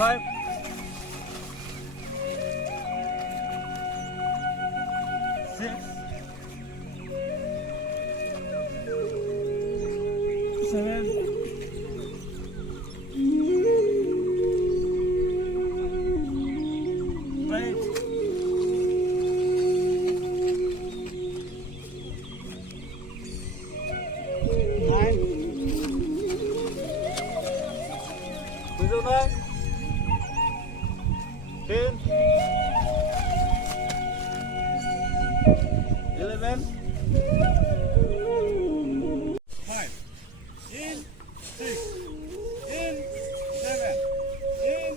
5 6 7 8 10 11 5 in 6 in 7 in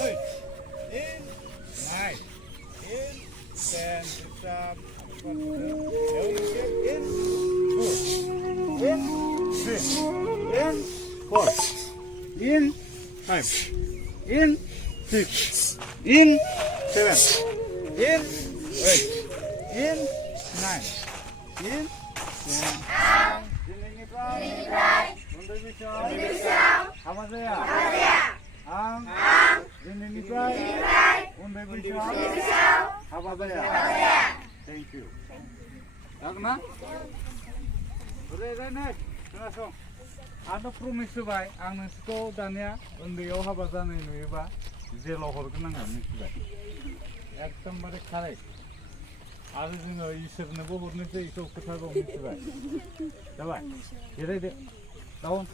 8 in 9 in 10 stop in 2 in 3 in 4 in 5 in 6 in 7 in 8 in 9 in 10 दिनैनिफ्राय उन्दै बैसोआव हाबा जाया आं दिनैनिफ्राय उन्दै बैसोआव हाबा जाया थेंक इउ जागोन ना रायज्लायनाय खोनासं आंथ' प्रमिस होबाय आं नोंसोरखौ दानिया उन्दैयाव हाबा जानाय नुयोबा जेलाव हरगोन आङो मिथिबाय एकदमबारे खारै आरो जोङो इसोरनोबो हरनोसै बेखौ खोथा दं मिथिबाय जाबाय जिरायदो दाउन